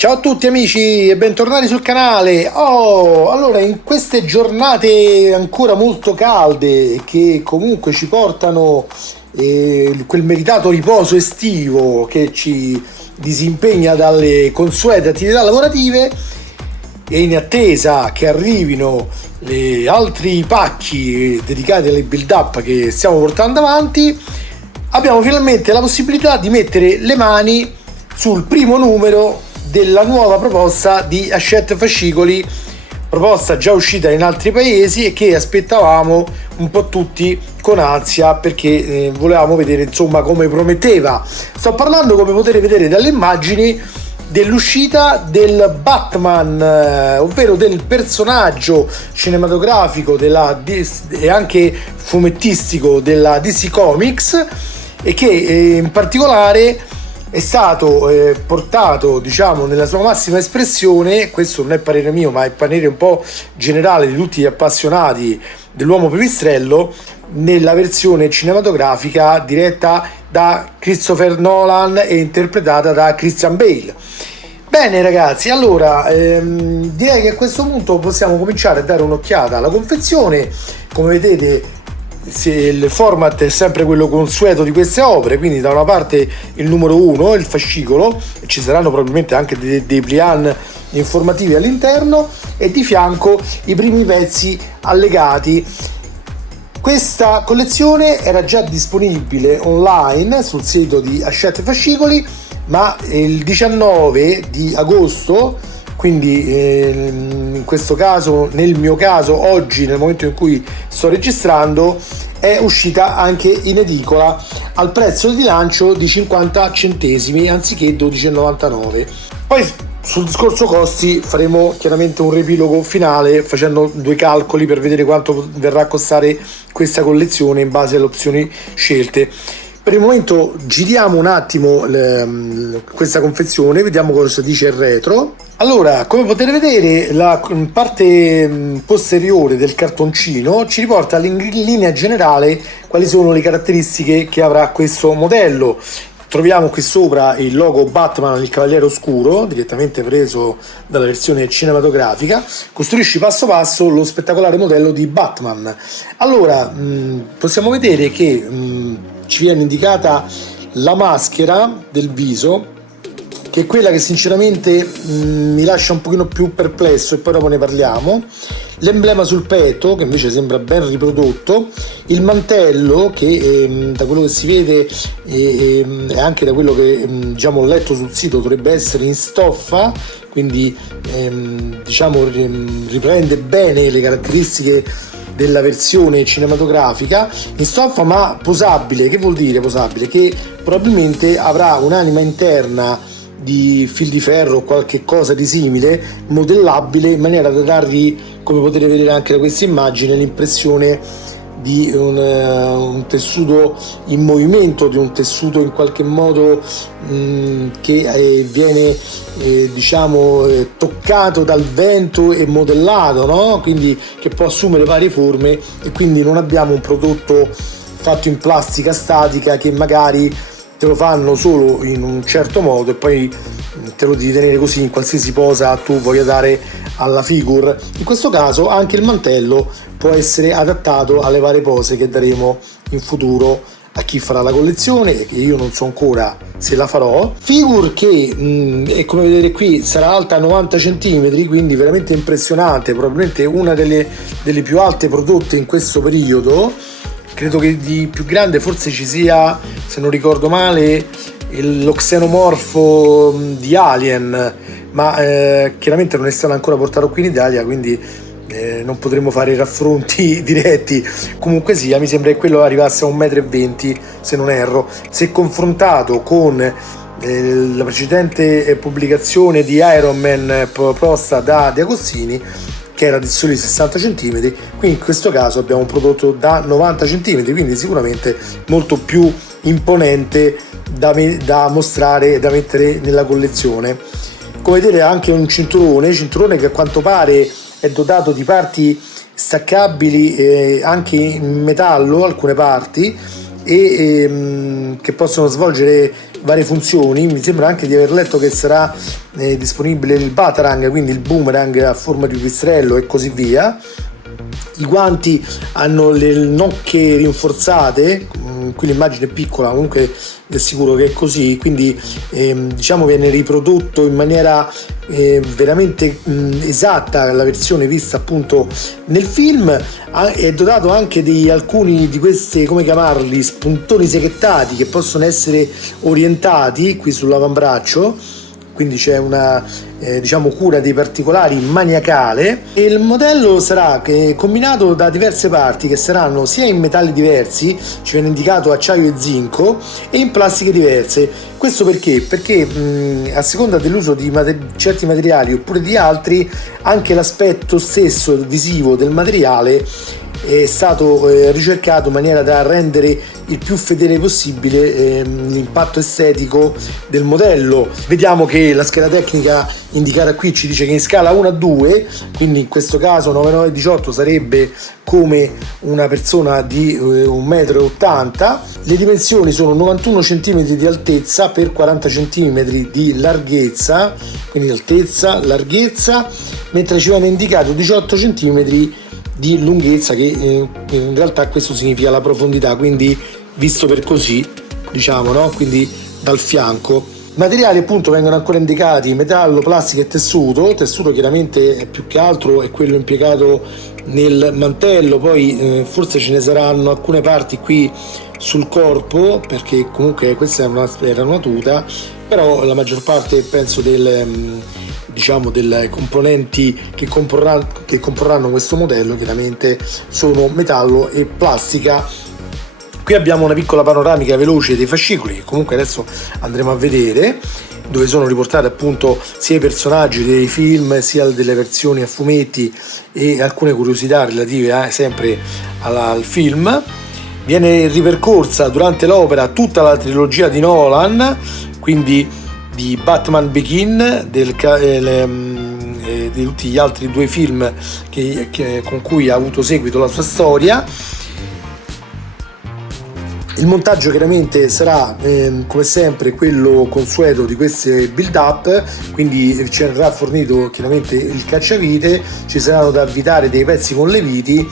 Ciao a tutti amici e bentornati sul canale. Allora in queste giornate ancora molto calde che comunque ci portano quel meritato riposo estivo che ci disimpegna dalle consuete attività lavorative e in attesa che arrivino altri pacchi dedicati alle build up che stiamo portando avanti, abbiamo finalmente la possibilità di mettere le mani sul primo numero della nuova proposta di Hachette Fascicoli, proposta già uscita in altri paesi e che aspettavamo un po' tutti con ansia perché volevamo vedere insomma come prometteva. Sto parlando, come potete vedere dalle immagini, dell'uscita del Batman, ovvero del personaggio cinematografico e anche fumettistico della DC Comics, e che in particolare è stato portato, diciamo, nella sua massima espressione. Questo non è parere mio, ma è parere un po' generale di tutti gli appassionati dell'uomo pipistrello, nella versione cinematografica diretta da Christopher Nolan e interpretata da Christian Bale. Bene ragazzi, allora direi che a questo punto possiamo cominciare a dare un'occhiata alla confezione. Come vedete, se il format è sempre quello consueto di queste opere, quindi da una parte il numero 1, il fascicolo, e ci saranno probabilmente anche dei pliant informativi all'interno, e di fianco i primi pezzi allegati. Questa collezione era già disponibile online sul sito di Hachette Fascicoli, ma il 19 di agosto, quindi in questo caso, nel mio caso oggi, nel momento in cui sto registrando, è uscita anche in edicola al prezzo di lancio di 50 centesimi anziché 12,99. Poi sul discorso costi faremo chiaramente un riepilogo finale facendo due calcoli per vedere quanto verrà a costare questa collezione in base alle opzioni scelte. Per il momento giriamo un attimo questa confezione, vediamo cosa dice il retro. Allora, come potete vedere, la parte posteriore del cartoncino ci riporta in linea generale quali sono le caratteristiche che avrà questo modello. Troviamo qui sopra il logo Batman, il Cavaliere Oscuro, direttamente preso dalla versione cinematografica. Costruisci passo passo lo spettacolare modello di Batman. Allora, possiamo vedere che ci viene indicata la maschera del viso, che è quella che sinceramente mi lascia un pochino più perplesso, e poi dopo ne parliamo. L'emblema sul petto, che invece sembra ben riprodotto, il mantello che da quello che si vede e anche da quello che diciamo ho letto sul sito dovrebbe essere in stoffa, quindi diciamo riprende bene le caratteristiche della versione cinematografica, in stoffa ma posabile. Che vuol dire posabile? Che probabilmente avrà un'anima interna di fil di ferro o qualche cosa di simile, modellabile, in maniera da dargli, come potete vedere anche da questa immagine, l'impressione di un tessuto in movimento, di un tessuto in qualche modo che viene diciamo toccato dal vento e modellato, no? Quindi che può assumere varie forme, e quindi non abbiamo un prodotto fatto in plastica statica che magari te lo fanno solo in un certo modo e poi te lo devi tenere così in qualsiasi posa tu voglia dare alla figure. In questo caso anche il mantello può essere adattato alle varie pose che daremo in futuro a chi farà la collezione, e io non so ancora se la farò. Figure che e come vedete qui sarà alta 90 cm, quindi veramente impressionante, probabilmente una delle più alte prodotte in questo periodo. Credo che di più grande forse ci sia, se non ricordo male, lo xenomorfo di Alien, ma chiaramente non è stato ancora portato qui in Italia, quindi non potremo fare raffronti diretti. Comunque sia, mi sembra che quello arrivasse a 1,20 m se non erro. Se confrontato con la precedente pubblicazione di Iron Man proposta da De Agostini, che era di soli 60 cm, qui in questo caso abbiamo un prodotto da 90 cm, quindi sicuramente molto più imponente da mostrare e da mettere nella collezione. Come vedete ha anche un cinturone che a quanto pare è dotato di parti staccabili anche in metallo, alcune parti, e che possono svolgere varie funzioni. Mi sembra anche di aver letto che sarà disponibile il Batarang, quindi il boomerang a forma di pipistrello e così via. I guanti hanno le nocche rinforzate, qui l'immagine è piccola, comunque è sicuro che è così, quindi diciamo viene riprodotto in maniera veramente esatta la versione vista appunto nel film. È dotato anche di alcuni di queste, come chiamarli, spuntoni seghettati che possono essere orientati qui sull'avambraccio, quindi c'è una diciamo cura dei particolari maniacale. E il modello sarà combinato da diverse parti che saranno sia in metalli diversi, ci viene indicato acciaio e zinco, e in plastiche diverse. Questo perché? Perché a seconda dell'uso di certi materiali oppure di altri, anche l'aspetto stesso visivo del materiale è stato ricercato in maniera da rendere il più fedele possibile l'impatto estetico del modello. Vediamo che la scheda tecnica indicata qui ci dice che in scala 1 a 2, quindi in questo caso 9,918 sarebbe come una persona di 1,80 m. Le dimensioni sono 91 cm di altezza per 40 cm di larghezza, quindi altezza, larghezza, mentre ci viene indicato 18 cm di lunghezza, che in realtà questo significa la profondità, quindi visto per così, diciamo, no? Quindi dal fianco. I materiali appunto vengono ancora indicati: metallo, plastica e tessuto. Tessuto chiaramente più che altro è quello impiegato nel mantello, poi forse ce ne saranno alcune parti qui sul corpo, perché comunque questa era una tuta, però la maggior parte penso diciamo delle componenti che comporranno questo modello chiaramente sono metallo e plastica. Qui abbiamo una piccola panoramica veloce dei fascicoli che comunque adesso andremo a vedere, dove sono riportati appunto sia i personaggi dei film sia delle versioni a fumetti e alcune curiosità relative sempre al film. Viene ripercorsa durante l'opera tutta la trilogia di Nolan, quindi di Batman Begin, di tutti gli altri 2 film con cui ha avuto seguito la sua storia. Il montaggio chiaramente sarà come sempre quello consueto di queste build up, quindi ci verrà fornito chiaramente il cacciavite, ci saranno da avvitare dei pezzi con le viti.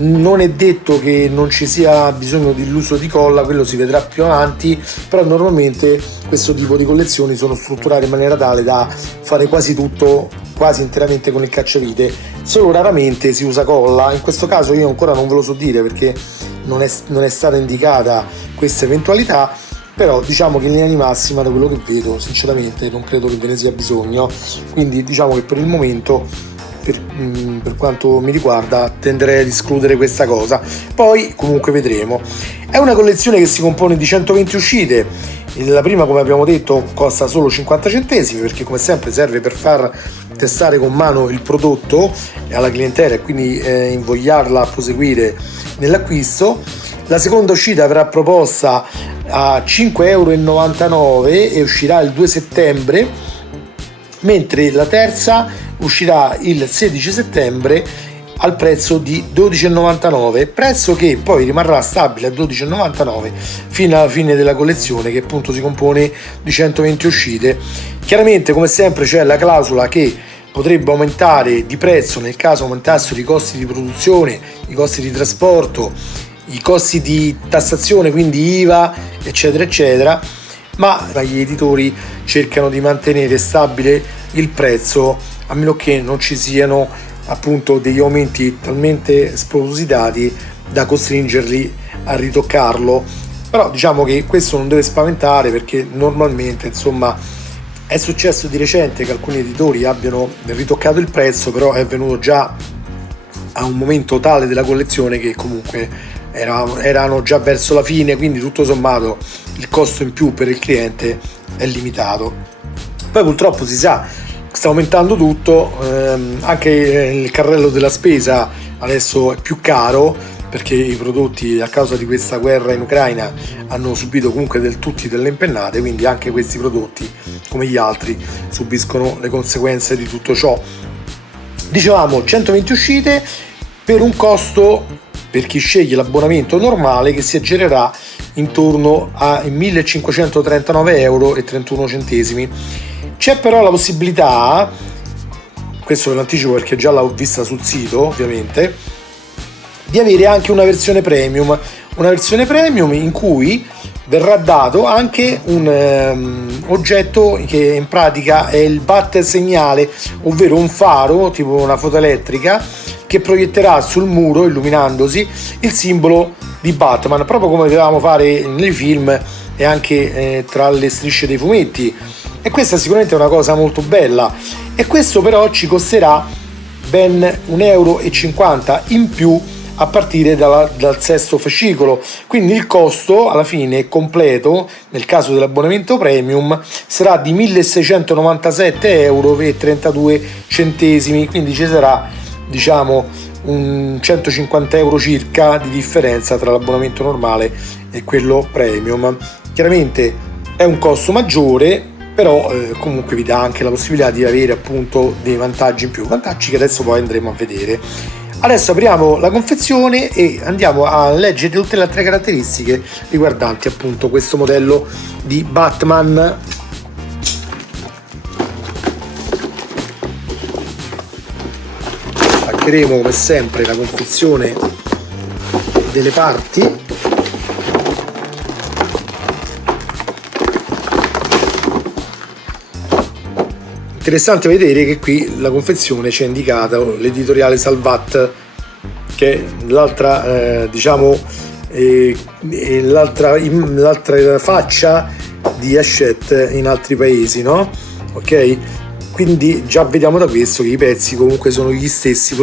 Non è detto che non ci sia bisogno dell'uso di colla, quello si vedrà più avanti, però normalmente questo tipo di collezioni sono strutturate in maniera tale da fare quasi tutto quasi interamente con il cacciavite, solo raramente si usa colla. In questo caso io ancora non ve lo so dire perché non è stata indicata questa eventualità, però diciamo che in linea di massima, da quello che vedo, sinceramente non credo che ve ne sia bisogno, quindi diciamo che per il momento per quanto mi riguarda tenderei ad escludere questa cosa, poi comunque vedremo. È una collezione che si compone di 120 uscite. La prima, come abbiamo detto, costa solo 50 centesimi perché come sempre serve per far testare con mano il prodotto alla clientela e quindi invogliarla a proseguire nell'acquisto. La seconda uscita verrà proposta a 5,99 € e uscirà il 2 settembre, mentre la terza uscirà il 16 settembre al prezzo di 12,99 €, prezzo che poi rimarrà stabile a 12,99 € fino alla fine della collezione, che appunto si compone di 120 uscite. Chiaramente, come sempre, c'è la clausola che potrebbe aumentare di prezzo nel caso aumentassero i costi di produzione, i costi di trasporto, i costi di tassazione, quindi IVA, eccetera eccetera, ma gli editori cercano di mantenere stabile il prezzo a meno che non ci siano appunto degli aumenti talmente spropositati da costringerli a ritoccarlo. Però diciamo che questo non deve spaventare, perché normalmente insomma è successo di recente che alcuni editori abbiano ritoccato il prezzo, però è venuto già a un momento tale della collezione che comunque erano già verso la fine, quindi tutto sommato il costo in più per il cliente è limitato. Poi purtroppo si sa, sta aumentando tutto, anche il carrello della spesa adesso è più caro perché i prodotti, a causa di questa guerra in Ucraina, hanno subito comunque tutti delle impennate, quindi anche questi prodotti, come gli altri, subiscono le conseguenze di tutto ciò. Dicevamo 120 uscite per un costo, per chi sceglie l'abbonamento normale, che si aggirerà intorno ai 1.539,31 €. C'è però la possibilità, questo ve lo anticipo perché già l'ho vista sul sito ovviamente, di avere anche una versione premium in cui verrà dato anche un oggetto che in pratica è il battesegnale, ovvero un faro tipo una fotoelettrica che proietterà sul muro, illuminandosi, il simbolo di Batman, proprio come dovevamo fare nei film e anche tra le strisce dei fumetti. E questa sicuramente è una cosa molto bella, e questo però ci costerà ben 1,50 € in più a partire dal sesto fascicolo, quindi il costo alla fine completo nel caso dell'abbonamento premium sarà di 1.697,32 €, quindi ci sarà diciamo un 150 € circa di differenza tra l'abbonamento normale e quello premium. Chiaramente è un costo maggiore, però comunque vi dà anche la possibilità di avere appunto dei vantaggi in più, vantaggi che adesso poi andremo a vedere. Adesso apriamo la confezione e andiamo a leggere tutte le altre caratteristiche riguardanti appunto questo modello di Batman. Staccheremo come sempre la confezione delle parti. Interessante vedere che qui la confezione c'è indicata l'editoriale Salvat, che è l'altra l'altra faccia di Hachette in altri paesi, no? Ok? Quindi già vediamo da questo che i pezzi comunque sono gli stessi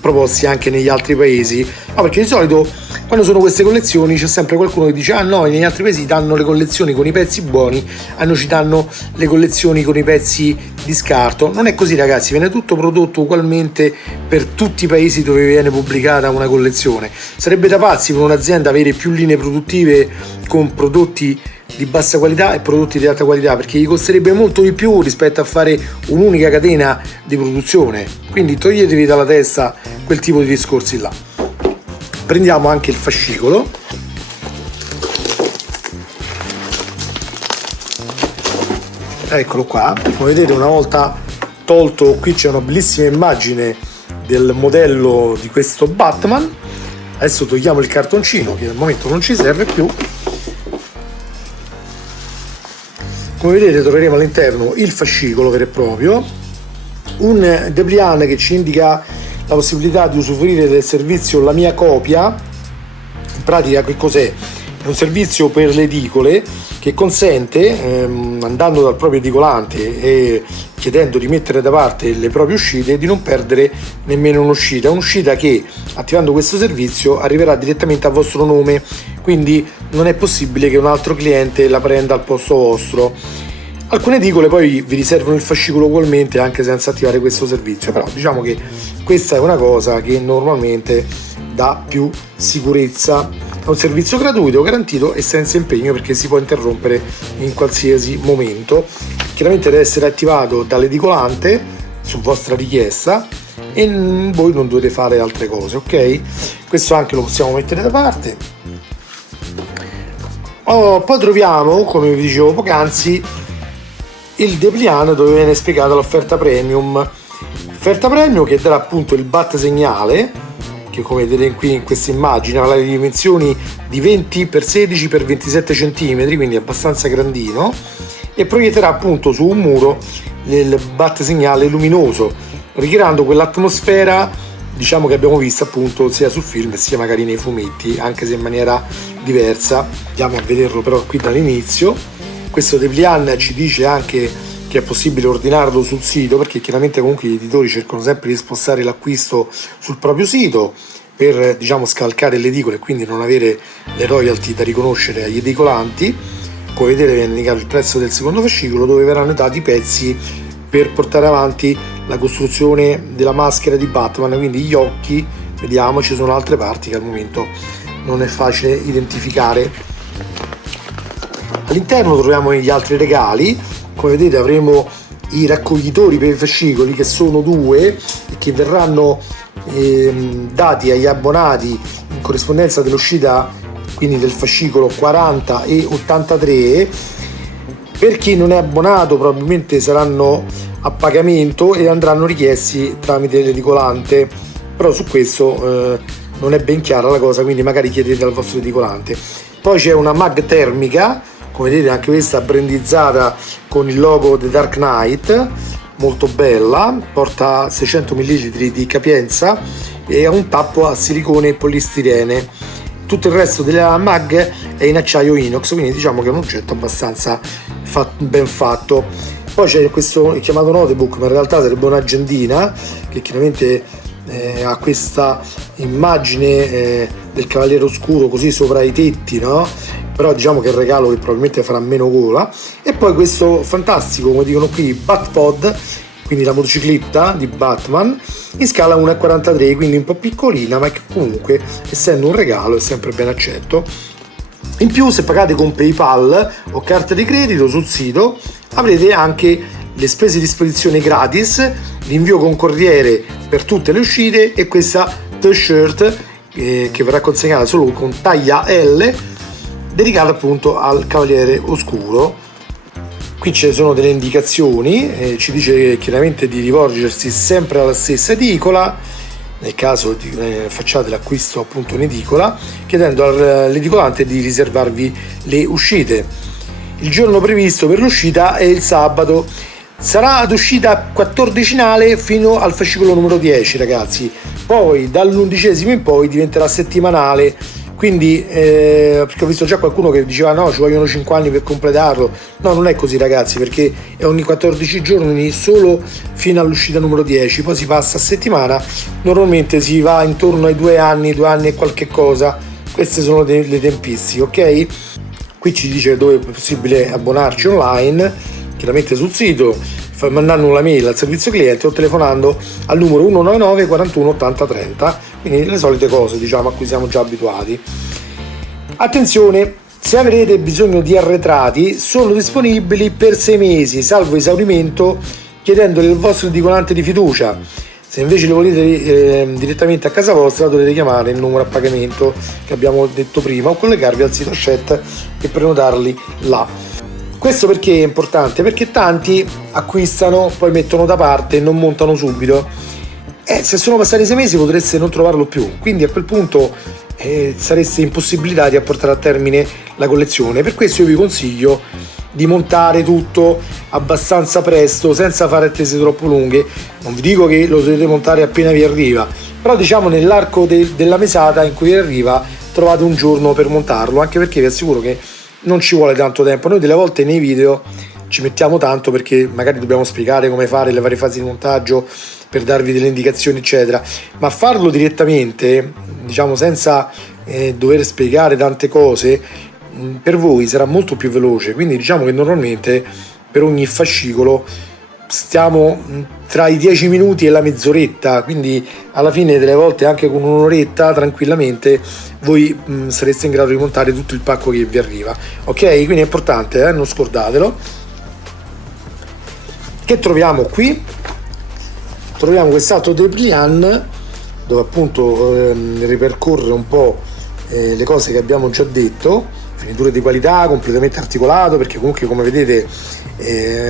proposti anche negli altri paesi, perché di solito quando sono queste collezioni c'è sempre qualcuno che dice ah no, negli altri paesi danno le collezioni con i pezzi buoni, a noi ci danno le collezioni con i pezzi di scarto. Non è così ragazzi, viene tutto prodotto ugualmente per tutti i paesi dove viene pubblicata una collezione. Sarebbe da pazzi per un'azienda avere più linee produttive con prodotti di bassa qualità e prodotti di alta qualità, perché gli costerebbe molto di più rispetto a fare un'unica catena di produzione. Quindi toglietevi dalla testa quel tipo di discorsi là. Prendiamo anche il fascicolo. Eccolo qua, come vedete una volta tolto, qui c'è una bellissima immagine del modello di questo Batman. Adesso togliamo il cartoncino che al momento non ci serve più. Come vedete troveremo all'interno il fascicolo vero e proprio, un dépliant che ci indica la possibilità di usufruire del servizio La mia copia. In pratica che cos'è? È un servizio per le edicole che consente, andando dal proprio edicolante e chiedendo di mettere da parte le proprie uscite, di non perdere nemmeno un'uscita che attivando questo servizio arriverà direttamente a vostro nome, quindi non è possibile che un altro cliente la prenda al posto vostro. Alcune edicole poi vi riservano il fascicolo ugualmente anche senza attivare questo servizio, però diciamo che questa è una cosa che normalmente dà più sicurezza. È un servizio gratuito, garantito e senza impegno, perché si può interrompere in qualsiasi momento. Chiaramente deve essere attivato dall'edicolante su vostra richiesta e voi non dovete fare altre cose, ok? Questo anche lo possiamo mettere da parte. Poi troviamo, come vi dicevo poc'anzi, il dépliant dove viene spiegata l'offerta premium che darà appunto il battesegnale, che come vedete qui in questa immagine ha le dimensioni di 20x16x27 cm, quindi abbastanza grandino, e proietterà appunto su un muro il battesegnale luminoso, ricreando quell'atmosfera diciamo che abbiamo visto appunto sia sul film sia magari nei fumetti, anche se in maniera diversa. Andiamo a vederlo però qui dall'inizio. Questo dépliant ci dice anche che è possibile ordinarlo sul sito, perché chiaramente comunque gli editori cercano sempre di spostare l'acquisto sul proprio sito per diciamo scalcare le edicole e quindi non avere le royalty da riconoscere agli edicolanti. Come vedete viene indicato il prezzo del secondo fascicolo, dove verranno dati i pezzi per portare avanti la costruzione della maschera di Batman, quindi gli occhi, vediamo, ci sono altre parti che al momento non è facile identificare. All'interno troviamo gli altri regali. Come vedete avremo i raccoglitori per i fascicoli, che sono due e che verranno dati agli abbonati in corrispondenza dell'uscita quindi del fascicolo 40 e 83. Per chi non è abbonato probabilmente saranno a pagamento e andranno richiesti tramite l'edicolante, però su questo non è ben chiara la cosa, quindi magari chiedete al vostro edicolante. Poi c'è una mag termica, come vedete anche questa brandizzata con il logo The Dark Knight, molto bella, porta 600 ml di capienza e ha un tappo a silicone e polistirene. Tutto il resto della mag è in acciaio inox, quindi diciamo che è un oggetto abbastanza ben fatto. Poi c'è questo chiamato notebook, ma in realtà sarebbe un'agendina che chiaramente ha questa immagine del Cavaliere Oscuro così sopra i tetti, no? Però diciamo che è il regalo che probabilmente farà meno gola. E poi questo fantastico, come dicono qui, Batpod, quindi la motocicletta di Batman in scala 1,43, quindi un po' piccolina, ma che comunque, essendo un regalo, è sempre ben accetto. In più, se pagate con PayPal o carta di credito sul sito, avrete anche le spese di spedizione gratis, l'invio con corriere per tutte le uscite e questa t-shirt che verrà consegnata solo con taglia L, dedicata appunto al Cavaliere Oscuro. Qui ci sono delle indicazioni, ci dice chiaramente di rivolgersi sempre alla stessa edicola nel caso facciate l'acquisto appunto in edicola, chiedendo all'edicolante di riservarvi le uscite. Il giorno previsto per l'uscita è il sabato, sarà ad uscita quattordicinale fino al fascicolo numero 10, ragazzi, poi dall'11° in poi diventerà settimanale. Quindi perché ho visto già qualcuno che diceva no, ci vogliono 5 anni per completarlo. No, non è così, ragazzi, perché è ogni 14 giorni solo fino all'uscita numero 10, poi si passa a settimana, normalmente si va intorno ai 2 anni e qualche cosa. Queste sono le tempistiche, ok? Qui ci dice dove è possibile abbonarci online, chiaramente sul sito, mandando una mail al servizio cliente o telefonando al numero 199 41 80 30, quindi le solite cose, diciamo, a cui siamo già abituati. Attenzione, se avrete bisogno di arretrati sono disponibili per 6 mesi salvo esaurimento, chiedendoli al vostro edicolante di fiducia. Se invece lo volete direttamente a casa vostra, dovete chiamare il numero a pagamento che abbiamo detto prima o collegarvi al sito Chat e prenotarli là. Questo perché è importante? Perché tanti acquistano, poi mettono da parte e non montano subito. Se sono passati 6 mesi potreste non trovarlo più, quindi a quel punto sareste impossibilitati a portare a termine la collezione. Per questo io vi consiglio di montare tutto abbastanza presto, senza fare attese troppo lunghe. Non vi dico che lo dovete montare appena vi arriva, però diciamo nell'arco della mesata in cui vi arriva trovate un giorno per montarlo, anche perché vi assicuro che non ci vuole tanto tempo. Noi delle volte nei video ci mettiamo tanto perché magari dobbiamo spiegare come fare le varie fasi di montaggio per darvi delle indicazioni eccetera, ma farlo direttamente, diciamo senza dover spiegare tante cose, per voi sarà molto più veloce. Quindi diciamo che normalmente per ogni fascicolo stiamo tra i 10 minuti e la mezz'oretta, quindi alla fine delle volte anche con un'oretta tranquillamente voi sareste in grado di montare tutto il pacco che vi arriva, ok? Quindi è importante, non scordatelo. Che troviamo qui? Troviamo quest'altro dépliant dove appunto ripercorre un po' le cose che abbiamo già detto, finiture di qualità, completamente articolato, perché comunque come vedete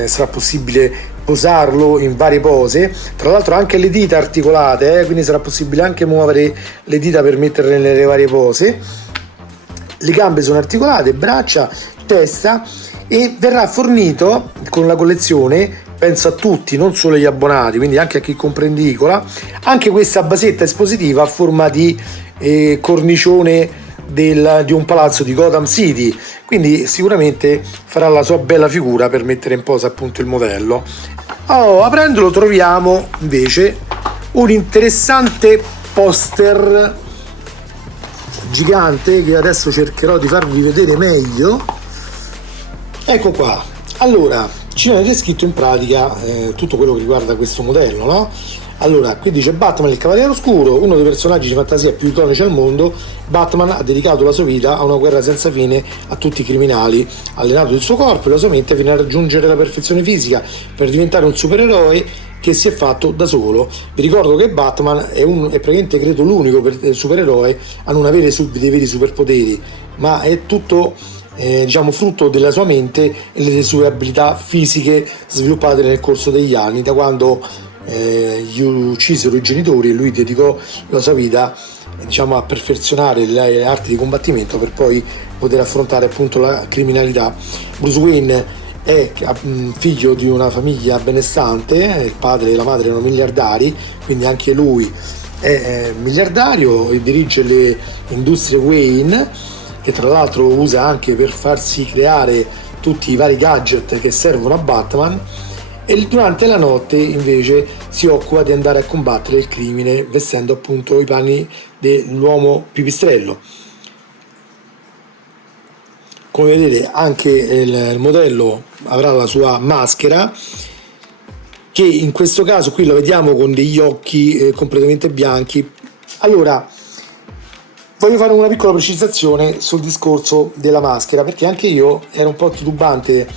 sarà possibile posarlo in varie pose, tra l'altro anche le dita articolate, quindi sarà possibile anche muovere le dita per metterle nelle varie pose. Le gambe sono articolate, braccia, testa, e verrà fornito con la collezione, penso a tutti, non solo agli abbonati, quindi anche a chi compra in edicola, anche questa basetta espositiva a forma di cornicione di un palazzo di Gotham City, quindi sicuramente farà la sua bella figura per mettere in posa appunto il modello. Aprendolo troviamo invece un interessante poster gigante che adesso cercherò di farvi vedere meglio. Ecco qua. Allora, ci viene descritto in pratica tutto quello che riguarda questo modello, no? Allora, qui dice Batman, il Cavaliere Oscuro, uno dei personaggi di fantasia più iconici al mondo. Batman ha dedicato la sua vita a una guerra senza fine a tutti i criminali, ha allenato il suo corpo e la sua mente fino a raggiungere la perfezione fisica per diventare un supereroe che si è fatto da solo. Vi ricordo che Batman è praticamente credo l'unico supereroe a non avere dei veri superpoteri, ma è tutto diciamo frutto della sua mente e delle sue abilità fisiche sviluppate nel corso degli anni, da quando gli uccisero i genitori e lui dedicò la sua vita diciamo a perfezionare le arti di combattimento per poi poter affrontare appunto la criminalità. Bruce Wayne è figlio di una famiglia benestante, il padre e la madre erano miliardari, quindi anche lui è miliardario e dirige le industrie Wayne, che tra l'altro usa anche per farsi creare tutti i vari gadget che servono a Batman, e durante la notte invece si occupa di andare a combattere il crimine vestendo appunto i panni dell'uomo pipistrello. Come vedete anche il modello avrà la sua maschera, che in questo caso qui lo vediamo con degli occhi completamente bianchi. Allora voglio fare una piccola precisazione sul discorso della maschera, perché anche io ero un po' titubante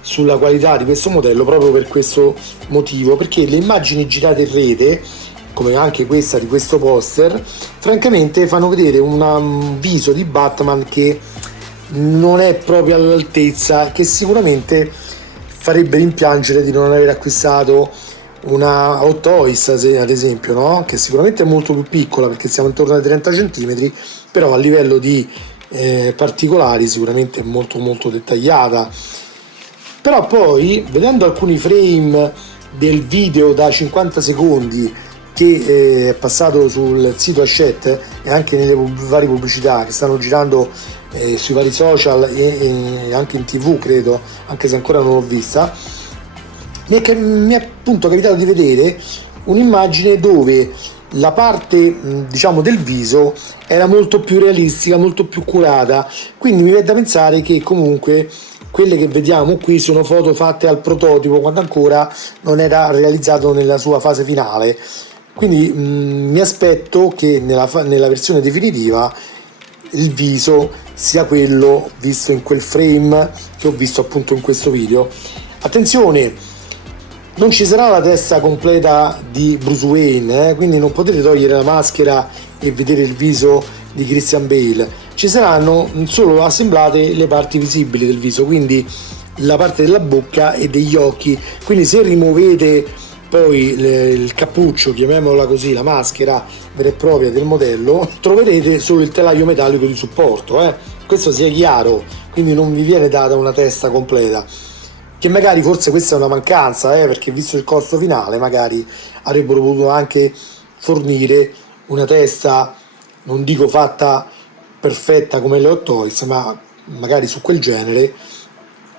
sulla qualità di questo modello proprio per questo motivo, perché le immagini girate in rete, come anche questa di questo poster, francamente fanno vedere un viso di Batman che non è proprio all'altezza, che sicuramente farebbe rimpiangere di non aver acquistato una Hot Toys ad esempio, no? Che sicuramente è molto più piccola perché siamo intorno ai 30 cm, però a livello di particolari sicuramente è molto molto dettagliata. Però poi vedendo alcuni frame del video da 50 secondi che è passato sul sito Hachette e anche nelle varie pubblicità che stanno girando sui vari social e anche in TV credo, anche se ancora non l'ho vista, mi è appunto capitato di vedere un'immagine dove la parte diciamo del viso era molto più realistica, molto più curata, quindi mi viene da pensare che comunque quelle che vediamo qui sono foto fatte al prototipo quando ancora non era realizzato nella sua fase finale, quindi mi aspetto che nella versione definitiva il viso sia quello visto in quel frame che ho visto appunto in questo video. Attenzione, non ci sarà la testa completa di Bruce Wayne, quindi non potete togliere la maschera e vedere il viso di Christian Bale, ci saranno solo assemblate le parti visibili del viso, quindi la parte della bocca e degli occhi, quindi se rimuovete poi il cappuccio, chiamiamola così, la maschera vera e propria del modello, troverete solo il telaio metallico di supporto, questo sia chiaro, quindi non vi viene data una testa completa, che magari forse questa è una mancanza, perché visto il costo finale magari avrebbero potuto anche fornire una testa, non dico fatta perfetta come le Hot Toys, ma magari su quel genere,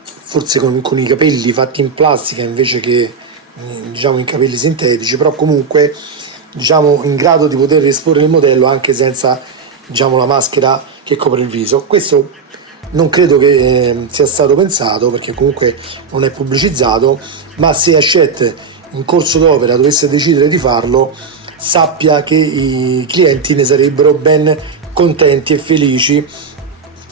forse con i capelli fatti in plastica invece che diciamo in capelli sintetici, però comunque diciamo in grado di poter esporre il modello anche senza diciamo la maschera che copre il viso. Questo non credo che sia stato pensato perché comunque non è pubblicizzato, ma se Hachette in corso d'opera dovesse decidere di farlo, sappia che i clienti ne sarebbero ben contenti e felici.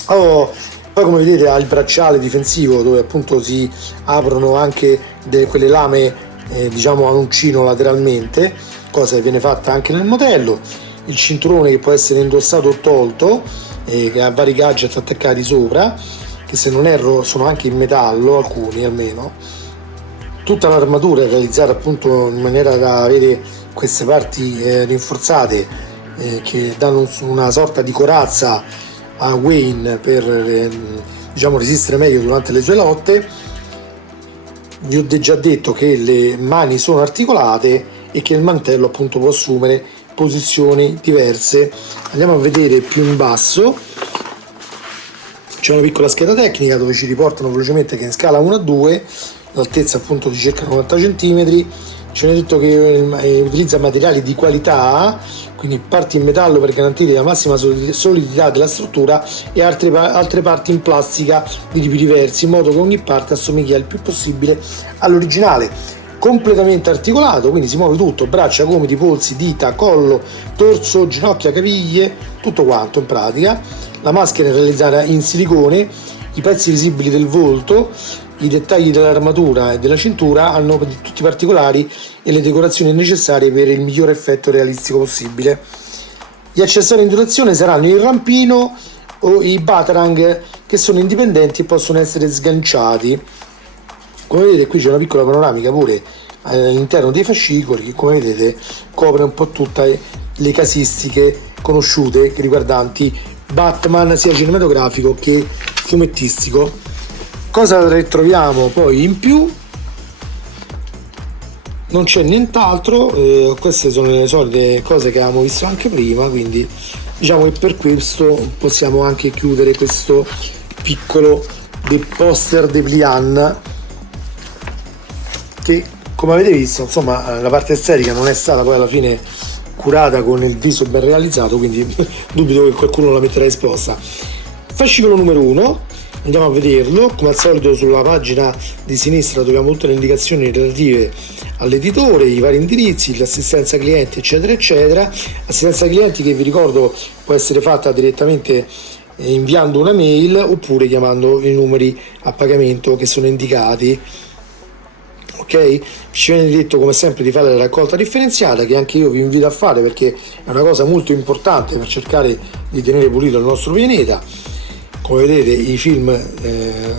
Poi come vedete ha il bracciale difensivo dove appunto si aprono anche quelle lame diciamo a uncino lateralmente, cosa che viene fatta anche nel modello, il cinturone che può essere indossato o tolto, che ha vari gadget attaccati sopra, che se non erro sono anche in metallo, alcuni almeno. Tutta l'armatura è realizzata appunto in maniera da avere queste parti rinforzate che danno una sorta di corazza a Wayne per diciamo resistere meglio durante le sue lotte. Vi ho già detto che le mani sono articolate e che il mantello appunto può assumere posizioni diverse. Andiamo a vedere più in basso, c'è una piccola scheda tecnica dove ci riportano velocemente che in scala 1 a 2 l'altezza appunto di circa 90 cm, ci hanno detto che utilizza materiali di qualità, quindi parti in metallo per garantire la massima solidità della struttura e altre parti in plastica di tipi diversi, in modo che ogni parte assomiglia il più possibile all'originale. Completamente articolato, quindi si muove tutto: braccia, gomiti, polsi, dita, collo, torso, ginocchia, caviglie, tutto quanto in pratica. La maschera è realizzata in silicone, i pezzi visibili del volto, i dettagli dell'armatura e della cintura hanno tutti i particolari e le decorazioni necessarie per il miglior effetto realistico possibile. Gli accessori in dotazione saranno il rampino o i Batarang, che sono indipendenti e possono essere sganciati. Come vedete qui c'è una piccola panoramica pure all'interno dei fascicoli che, come vedete, copre un po' tutte le casistiche conosciute riguardanti Batman, sia cinematografico che fumettistico. Cosa ritroviamo poi in più? Non c'è nient'altro, queste sono le solite cose che avevamo visto anche prima, quindi diciamo che per questo possiamo anche chiudere questo piccolo poster dépliant, che come avete visto, insomma, la parte estetica non è stata poi alla fine curata con il viso ben realizzato, quindi dubito che qualcuno la metterà esposta. Fascicolo numero 1, andiamo a vederlo. Come al solito sulla pagina di sinistra troviamo tutte le indicazioni relative all'editore, i vari indirizzi, l'assistenza clienti, eccetera eccetera. Assistenza clienti che vi ricordo può essere fatta direttamente inviando una mail oppure chiamando i numeri a pagamento che sono indicati. Ok? Ci viene detto come sempre di fare la raccolta differenziata, che anche io vi invito a fare perché è una cosa molto importante per cercare di tenere pulito il nostro pianeta. Come vedete i film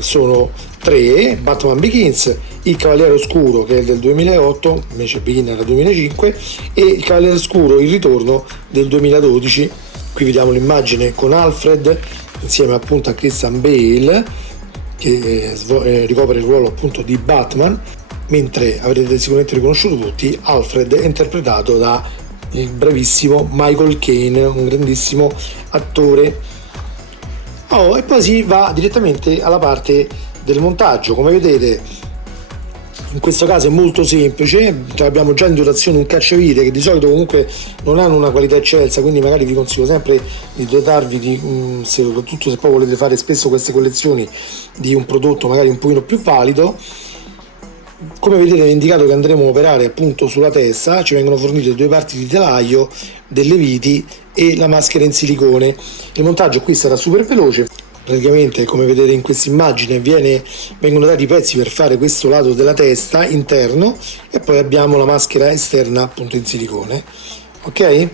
sono 3: Batman Begins, Il Cavaliere Oscuro che è del 2008, invece Begin era 2005, e Il Cavaliere Oscuro Il Ritorno del 2012. Qui vediamo l'immagine con Alfred insieme appunto a Christian Bale che ricopre il ruolo appunto di Batman, mentre avrete sicuramente riconosciuto tutti Alfred è interpretato da il bravissimo Michael Caine, un grandissimo attore. E poi si va direttamente alla parte del montaggio. Come vedete in questo caso è molto semplice, abbiamo già in dotazione un cacciavite che di solito comunque non hanno una qualità eccelsa, quindi magari vi consiglio sempre di dotarvi di soprattutto se poi volete fare spesso queste collezioni, di un prodotto magari un pochino più valido. Come vedete è indicato che andremo a operare appunto sulla testa, ci vengono fornite 2 parti di telaio, delle viti e la maschera in silicone. Il montaggio qui sarà super veloce, praticamente come vedete in questa immagine vengono dati i pezzi per fare questo lato della testa interno e poi abbiamo la maschera esterna appunto in silicone. Ok?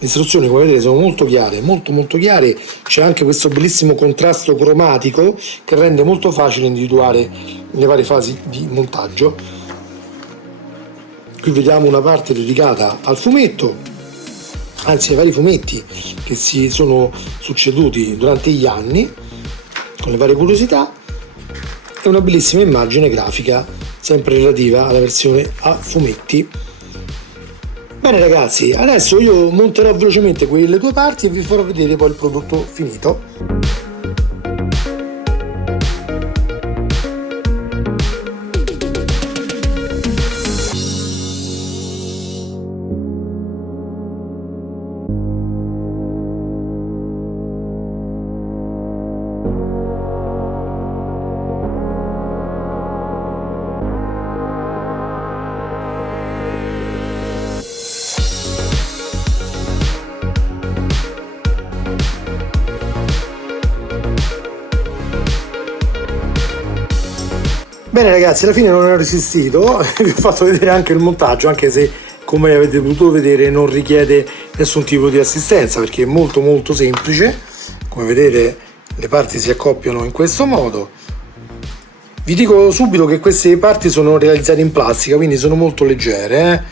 Le istruzioni come vedete sono molto chiare, molto chiare. C'è anche questo bellissimo contrasto cromatico che rende molto facile individuare le varie fasi di montaggio. Qui vediamo una parte dedicata al fumetto, anzi ai vari fumetti che si sono succeduti durante gli anni con le varie curiosità, e una bellissima immagine grafica sempre relativa alla versione a fumetti. Bene ragazzi, adesso io monterò velocemente quelle 2 parti e vi farò vedere poi il prodotto finito. Bene ragazzi, alla fine non ho resistito, vi ho fatto vedere anche il montaggio, anche se come avete potuto vedere non richiede nessun tipo di assistenza perché è molto semplice. Come vedete le parti si accoppiano in questo modo. Vi dico subito che queste parti sono realizzate in plastica, quindi sono molto leggere,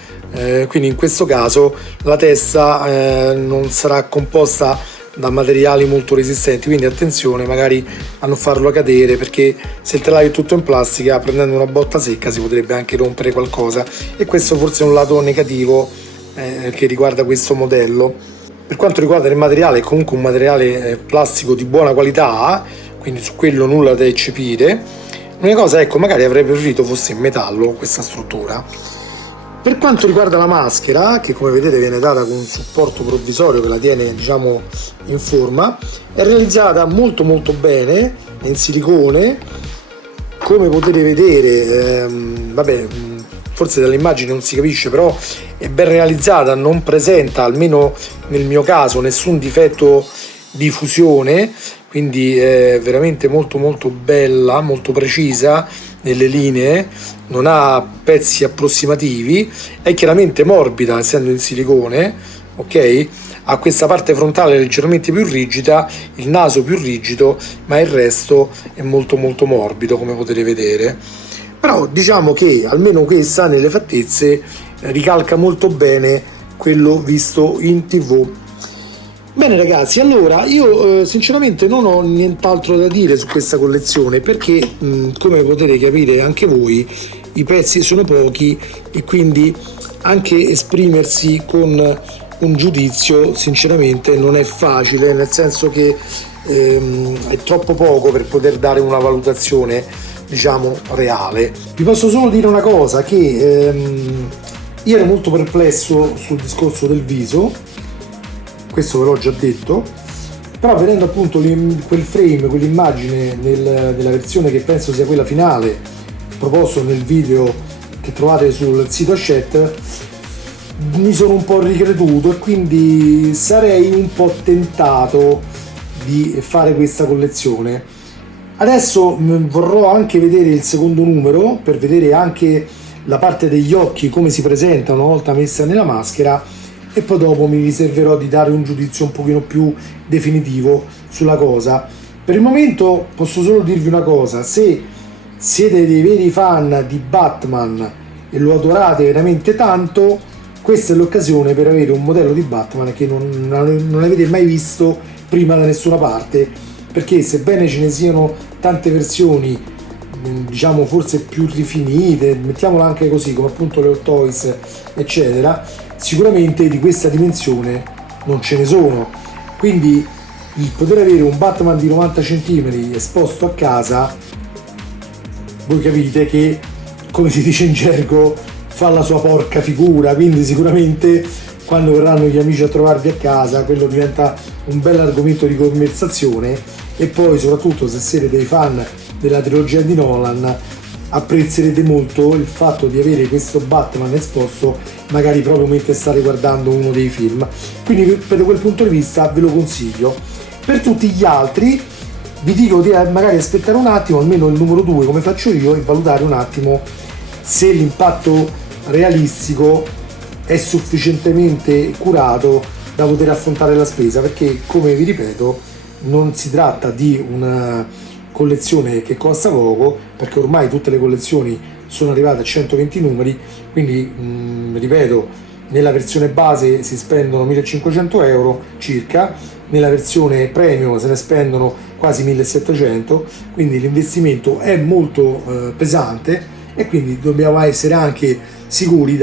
quindi in questo caso la testa non sarà composta da materiali molto resistenti, quindi attenzione magari a non farlo cadere, perché se il telaio è tutto in plastica prendendo una botta secca si potrebbe anche rompere qualcosa, e questo forse è un lato negativo che riguarda questo modello. Per quanto riguarda il materiale, è comunque un materiale plastico di buona qualità, quindi su quello nulla da eccepire. L'unica cosa, ecco, magari avrei preferito fosse in metallo questa struttura. Per quanto riguarda la maschera, che come vedete viene data con un supporto provvisorio che la tiene diciamo in forma, è realizzata molto bene, è in silicone, come potete vedere, forse dall'immagine non si capisce, però è ben realizzata, non presenta, almeno nel mio caso, nessun difetto di fusione, quindi è veramente molto bella, molto precisa nelle linee, non ha pezzi approssimativi, è chiaramente morbida essendo in silicone, ok? ha questa parte frontale leggermente più rigida, il naso più rigido, ma il resto è molto molto morbido, come potete vedere. Però diciamo che almeno questa nelle fattezze ricalca molto bene quello visto in TV. Bene ragazzi, allora io sinceramente non ho nient'altro da dire su questa collezione, perché come potete capire anche voi i pezzi sono pochi e quindi anche esprimersi con un giudizio sinceramente non è facile, nel senso che è troppo poco per poter dare una valutazione diciamo reale. Vi posso solo dire una cosa, che io ero molto perplesso sul discorso del viso, questo ve l'ho già detto, però vedendo appunto quel frame, quell'immagine nella versione che penso sia quella finale, proposto nel video che trovate sul sito Hachette, mi sono un po' ricreduto e quindi sarei un po' tentato di fare questa collezione. Adesso vorrò anche vedere il secondo numero per vedere anche la parte degli occhi, come si presenta una volta messa nella maschera, e poi dopo mi riserverò di dare un giudizio un pochino più definitivo sulla cosa. Per il momento posso solo dirvi una cosa: se siete dei veri fan di Batman e lo adorate veramente tanto, questa è l'occasione per avere un modello di Batman che non avete mai visto prima da nessuna parte, perché sebbene ce ne siano tante versioni diciamo forse più rifinite, mettiamola anche così, come appunto le Hot Toys eccetera, sicuramente di questa dimensione non ce ne sono. Quindi il poter avere un Batman di 90 cm esposto a casa, voi capite che, come si dice in gergo, fa la sua porca figura, quindi sicuramente quando verranno gli amici a trovarvi a casa quello diventa un bel argomento di conversazione. E poi soprattutto se siete dei fan della trilogia di Nolan apprezzerete molto il fatto di avere questo Batman esposto magari proprio mentre state guardando uno dei film, quindi per quel punto di vista ve lo consiglio. Per tutti gli altri vi dico di magari aspettare un attimo, almeno il numero 2 come faccio io, e valutare un attimo se l'impatto realistico è sufficientemente curato da poter affrontare la spesa, perché come vi ripeto non si tratta di una collezione che costa poco, perché ormai tutte le collezioni sono arrivate a 120 numeri, quindi ripeto, nella versione base si spendono 1500 euro circa, nella versione premium se ne spendono quasi 1700, quindi l'investimento è molto pesante e quindi dobbiamo essere anche sicuri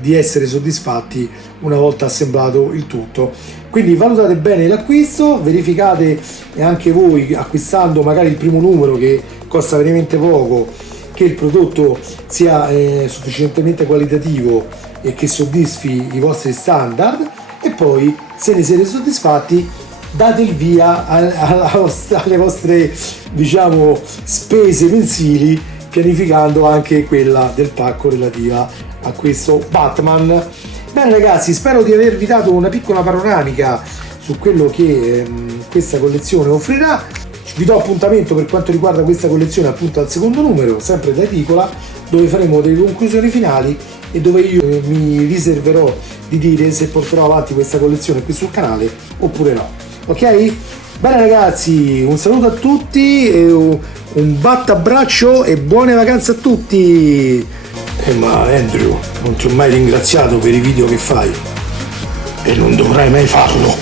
di essere soddisfatti una volta assemblato il tutto. Quindi valutate bene l'acquisto, verificate anche voi acquistando magari il primo numero che costa veramente poco che il prodotto sia sufficientemente qualitativo e che soddisfi i vostri standard, e poi se ne siete soddisfatti date il via alle vostre diciamo spese mensili, pianificando anche quella del pacco relativa a questo Batman. Bene ragazzi, spero di avervi dato una piccola panoramica su quello che questa collezione offrirà. Vi do appuntamento per quanto riguarda questa collezione appunto al secondo numero, sempre da edicola, dove faremo delle conclusioni finali e dove io mi riserverò di dire se porterò avanti questa collezione qui sul canale oppure no. Ok? Bene ragazzi, un saluto a tutti, e un battabbraccio e buone vacanze a tutti! Ma Andrew, non ti ho mai ringraziato per i video che fai e non dovrai mai farlo.